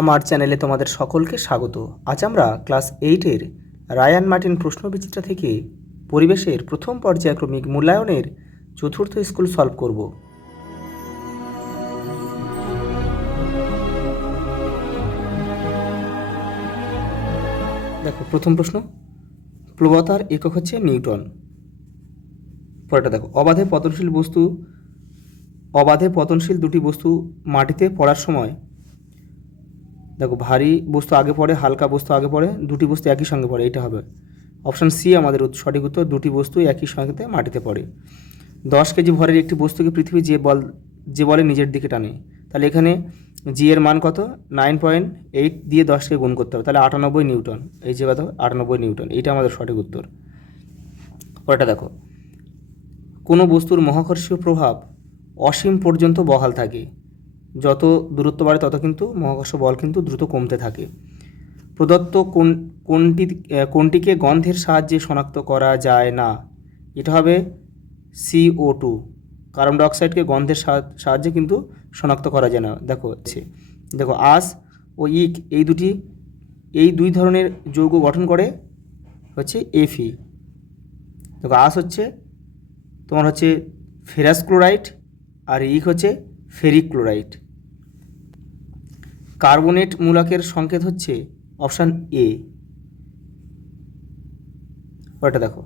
আমার চ্যানেলে তোমাদের সকলকে স্বাগত। আজ আমরা ক্লাস 8-এর রায়ান মার্টিন প্রশ্নবিচিত্রা থেকে পরিবেশের প্রথম পর্যায়ক্রমিক মূল্যায়নের চতুর্থ স্কুল সলভ করব। দেখো, প্রথম প্রশ্ন, প্লবতার একক হচ্ছে নিউটন। পরেরটা দেখো, অবাধে পতনশীল দুটি বস্তু মাটিতে পড়ার সময়, দেখো ভারী বস্তু আগে পড়ে, হালকা বস্তু আগে পড়ে, দুটি বস্তু একই সঙ্গে পড়ে, এটা হবে অপশান সি আমাদের সঠিক উত্তর। দুটি বস্তু একই সঙ্গে মাটিতে পড়ে। 10 কেজি ভরের একটি বস্তুকে পৃথিবী যে বলে নিজের দিকে টানে, তাহলে এখানে জি এর মান কত? 9.8 দিয়ে 10কে গুণ করতে হবে, তাহলে 98 নিউটন। এই যে কত? 98 নিউটন, এইটা আমাদের সঠিক উত্তর। পরেরটা দেখো, কোনো বস্তুর মহাকর্ষীয় প্রভাব অসীম পর্যন্ত বহাল থাকে, যত দূরত্ব বাড়ে তত কিন্তু মহাকর্ষ বল কিন্তু দ্রুত কমতে থাকে। প্রদত্ত কোনটিকে গন্ধের সাহায্যে শনাক্ত করা যায় না? এটা হবে CO2। কার্বন ডাইঅক্সাইডকে গন্ধের সাহায্যে কিন্তু শনাক্ত করা যায় না। দেখো আস ও ইক এই দুই ধরনের যৌগ গঠন করে হচ্ছে Fe। দেখো আস হচ্ছে তোমার হচ্ছে ফেরাস ক্লোরাইড আর ইক হচ্ছে ফেরিক ক্লোরাইড। কার্বনেট মূলকের সংকেত হচ্ছে অপশান এ। ওটা দেখো,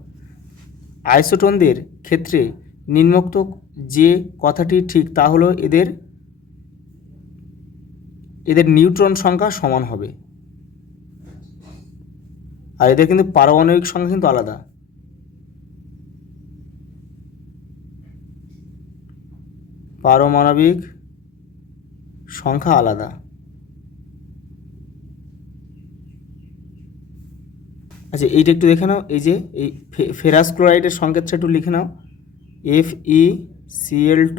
আইসোটোনদের ক্ষেত্রে নিম্নোক্ত যে কথাটি ঠিক তা হলো এদের নিউট্রন সংখ্যা সমান হবে, আর এদের কিন্তু পারমাণবিক সংখ্যা কিন্তু আলাদা। পারমাণবিক সংখ্যা আলাদা। আচ্ছা, এইটা একটু দেখে নাও। এই যে এই ফেরাস ক্লোরাইডের সংকেতটা একটু লিখে নাও, FeCl2,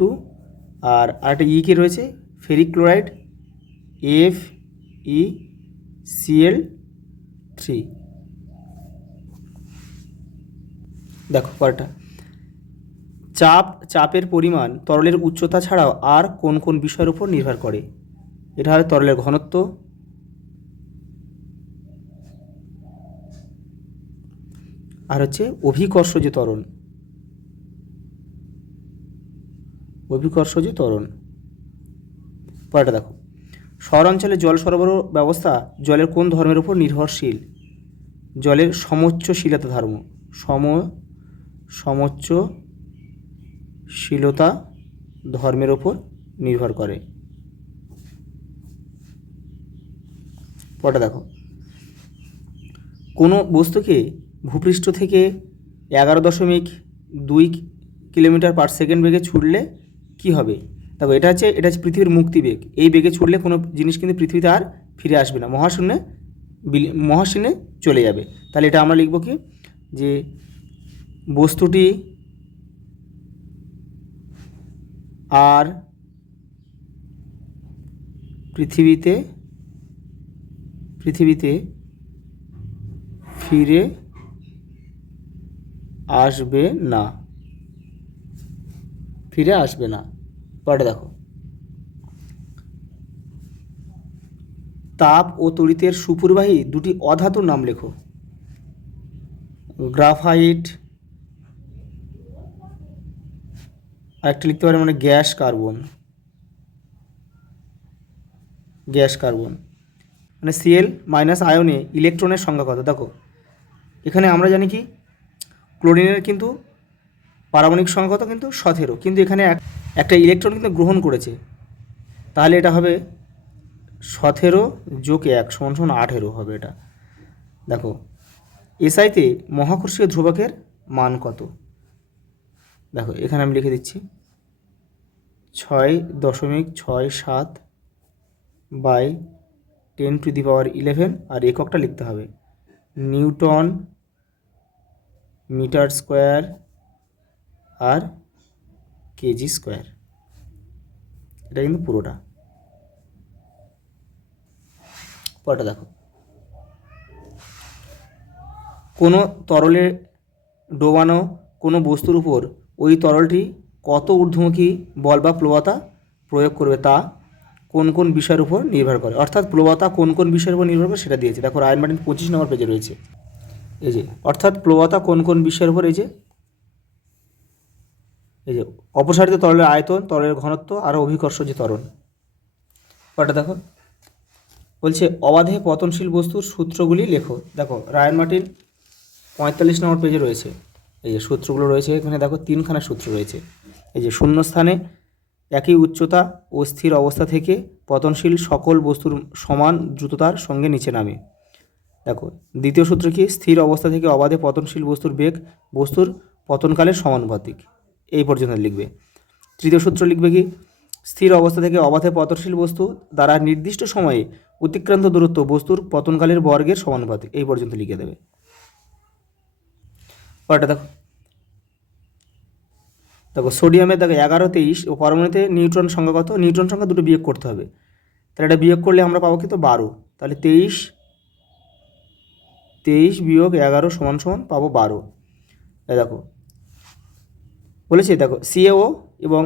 আর আরেকটা ইকে রয়েছে ফেরিক ক্লোরাইড, FeCl3। দেখো পরেরটা, চাপের পরিমাণ তরলের উচ্চতা ছাড়াও আর কোন কোন বিষয়ের উপর নির্ভর করে? এটা হবে তরলের ঘনত্ব, আর হচ্ছে অভিকর্ষজ ত্বরণ। পরেরটা দেখো, শহরাঞ্চলে জল সরবরাহ ব্যবস্থা জলের কোন ধর্মের উপর নির্ভরশীল? জলের সমোচ্চশীলতা ধর্মের উপর নির্ভর করে। পরেরটা দেখো, কোনো বস্তুকে ভূপৃষ্ঠ থেকে 11.2 কিলোমিটার পার সেকেন্ড বেগে ছুটলে কি হবে? দেখো এটা হচ্ছে পৃথিবীর মুক্তিবেগ। এই বেগে ছুটলে কোনো জিনিস কিন্তু পৃথিবীতে আর ফিরে আসবে না, মহাশূন্যে চলে যাবে। তাহলে এটা আমরা লিখব কি, যে বস্তুটি আর পৃথিবীতে ফিরে আসবে না। পরে দেখো, তাপ ও তড়িতের সুপরিবাহী দুটি অধাতুর নাম লেখো। গ্রাফাইট, আরেকটা লিখতে পারে মানে গ্যাস কার্বন। মানে Cl মাইনাস আয়নে ইলেকট্রনের সংখ্যা কত? দেখো এখানে আমরা জানি কি, ক্লোরিনের কিন্তু পারমাণবিক সংখ্যা কত? কিন্তু 17, কিন্তু এখানে একটা ইলেকট্রন কিন্তু গ্রহণ করেছে, তাহলে এটা হবে 17 যোগ 1 = 18 হবে এটা। দেখো এসআইতে মহাকর্ষীয় ধ্রুবকের মান কত? দেখো এখানে আমি লিখে দিচ্ছি 6.67/10⁻11, আর এককটা লিখতে হবে নিউটন মিটার স্কোয়ার আর কেজি স্কোয়ার। এটা কিন্তু পুরোটা। পরেরটা দেখো, কোনো তরলে ডোবানো কোনো বস্তুর উপর ওই তরলটি কত ঊর্ধ্বমুখী বল বা প্লবতা প্রয়োগ করবে তা কোন কোন বিষয়ের উপর নির্ভর করে, অর্থাৎ প্লবতা কোন কোন বিষয়ের উপর নির্ভর করে সেটা দিয়েছে। দেখো রায়ন মার্টিন 25 নম্বর পেজে রয়েছে। এই যে অর্থাৎ প্লবতা কোন কোন বিষয়ের উপর, এই যে অপসারিত তরলের আয়তন, তরলের ঘনত্ব আর অভিকর্ষ যে ত্বরণ। ওটা দেখো বলছে অবাধে পতনশীল বস্তুর সূত্রগুলি লেখো। দেখো রায়ন মার্টিন 45 নম্বর পেজে রয়েছে। এই যে সূত্রগুলো রয়েছে এখানে দেখো 3খানা সূত্র রয়েছে। এই যে শূন্যস্থানে একই উচ্চতা ও স্থির অবস্থা থেকে পতনশীল সকল বস্তুর সমান দ্রুততার সঙ্গে নিচে নামে। দেখো দ্বিতীয় সূত্র কি, স্থির অবস্থা থেকে অবাধে পতনশীল বস্তুর বেগ বস্তুর পতনকালের সমানুপাতিক। এই পর্যন্ত লিখবে। তৃতীয় সূত্র লিখবে কি, স্থির অবস্থা থেকে অবাধে পতনশীল বস্তু দ্বারা নির্দিষ্ট সময়ে অতিক্রান্ত দূরত্ব বস্তুর পতনকালের বর্গের সমানুপাতিক। এই পর্যন্ত লিখে দেবে। পরেরটা দেখো, দেখো সোডিয়ামের দেখো 11-23 ও পরমাণুতে নিউট্রন সংখ্যা কত, নিউট্রন সংখ্যা দুটো বিয়োগ করতে হবে। তাহলে এটা বিয়োগ করলে আমরা পাবো কিন্তু 12। তাহলে 23 বিয়োগ 11 সমান সমান পাবো 12। দেখো বলেছি, দেখো CaO এবং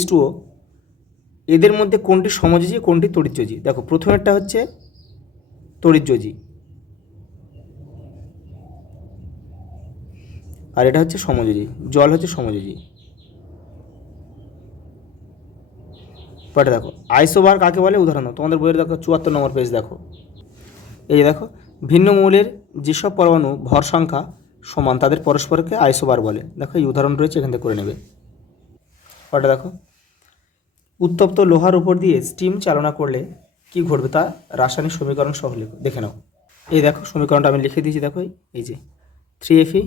H2O এদের মধ্যে কোনটি সমযোজী কোনটি তড়িৎযোজী। দেখো প্রথমেরটা হচ্ছে তড়িৎযোজী আর এটা হচ্ছে সমযোজী, জল হচ্ছে সমযোজী। পরে দেখো আইসোবার কাকে বলে উদাহরণ, তোমাদের বইয়ের দেখো 74 নম্বর পেজ দেখো। এই যে দেখো ভিন্ন মৌলের যেসব পরমাণু ভর সংখ্যা সমান তাদের পরস্পরকে আইসোবার বলে। দেখো এই উদাহরণ রয়েছে, এখান থেকে করে নেবে। পরে দেখো উত্তপ্ত লোহার উপর দিয়ে স্টিম চালনা করলে কি ঘটবে তা রাসায়নিক সমীকরণ সহ দেখে নাও। এই দেখো সমীকরণটা আমি লিখে দিয়েছি। দেখো এই যে 3Fe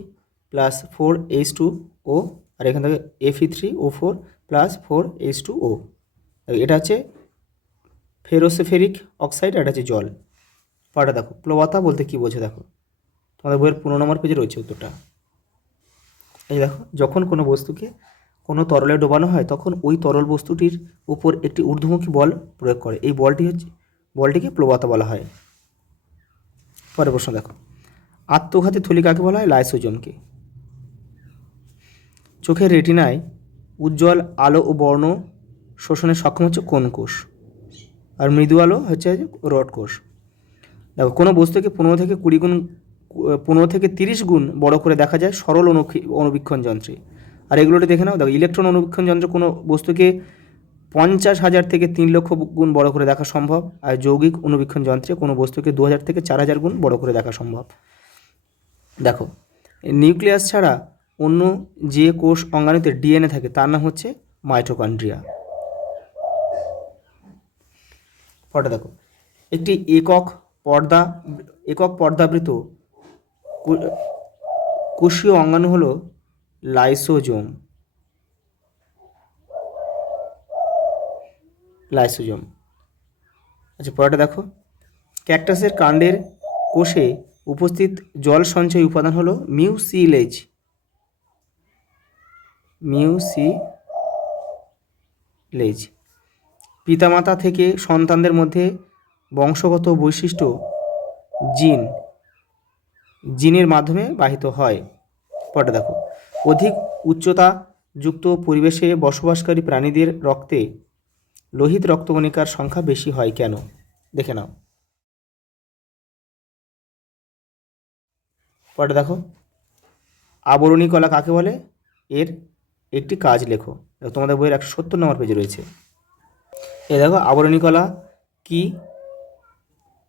+ 4H2O আর এখান থেকে Fe3O4 + 4H2O। এটা হচ্ছে ফেরোসেফেরিক অক্সাইড, এটা হচ্ছে জল। পরেরটা দেখো প্লবতা বলতে কি বোঝে। দেখো তোমাদের বইয়ের 15 নম্বর পেজে রয়েছে উত্তরটা। এই দেখো যখন কোনো বস্তুকে কোনো তরলে ডোবানো হয় তখন ওই তরল বস্তুটির উপর একটি ঊর্ধ্বমুখী বল প্রয়োগ করে, এই বলটিকে প্লবতা বলা হয়। পরের প্রশ্ন দেখো, আত্মঘাতী থলি কাকে বলা হয়, লাইসোজোমকে। চোখের রেটিনায় উজ্জ্বল আলো ও বর্ণ শোষণে সক্ষম হচ্ছে কোন কোষ, আর মৃদু আলো হচ্ছে রড কোষ। দেখো কোনো বস্তুকে 15 থেকে 30 গুণ বড় করে দেখা যায় সরল অনুবীক্ষণ যন্ত্রে। আর এগুলোটি দেখে নাও। দেখো ইলেকট্রন অনুবীক্ষণ যন্ত্রে কোনো বস্তুকে 50,000 থেকে 3 লক্ষ গুণ বড় করে দেখা সম্ভব, আর যৌগিক অনুবীক্ষণ যন্ত্রে কোনো বস্তুকে 2000 থেকে 4000 গুণ বড় করে দেখা সম্ভব। দেখো নিউক্লিয়াস ছাড়া অন্য যে কোষ অঙ্গাণুতে ডিএনএ থাকে তার নাম হচ্ছে মাইটোকন্ড্রিয়া। পরে দেখো একটি একক পর্দাবৃত কোষীয় অঙ্গাণু হলো লাইসোজোম। আচ্ছা পরেরটা দেখো, ক্যাকটাসের কাণ্ডের কোষে উপস্থিত জল সঞ্চয় উপাদান হলো মিউসিলেজ। পিতামাতা থেকে সন্তানদের মধ্যে বংশগত বৈশিষ্ট্য জিনের মাধ্যমে বাহিত হয়। পরেরটা দেখো, অধিক উচ্চতা যুক্ত পরিবেশে বসবাসকারী প্রাণীদের রক্তে লোহিত রক্তকণিকার সংখ্যা বেশি হয় কেন, দেখে নাও। পরেরটা দেখো, আবরণী কলা কাকে বলে, এর একটি কাজ লেখো। তোমাদের বইয়ের 170 নম্বর পেজে রয়েছে। এই দেখো আবরণী কলা কি,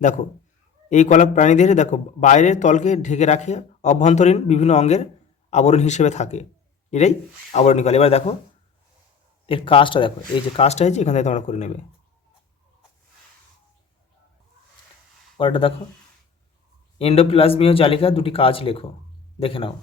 দেখো এই কলা প্রাণীদের দেখো বাইরের তলকে ঢেকে রাখে, অভ্যন্তরীণ বিভিন্ন অঙ্গের আবরণ হিসেবে থাকে, এটাই আবরণী কলা। এবার দেখো এর কাজটা দেখো, এই যে কাজটা হয়েছে এখান থেকে তোমরা করে নেবে। পরেরটা দেখো, এন্ডোপ্লাজমীয় জালিকা দুটি কাজ লেখো, দেখে নাও।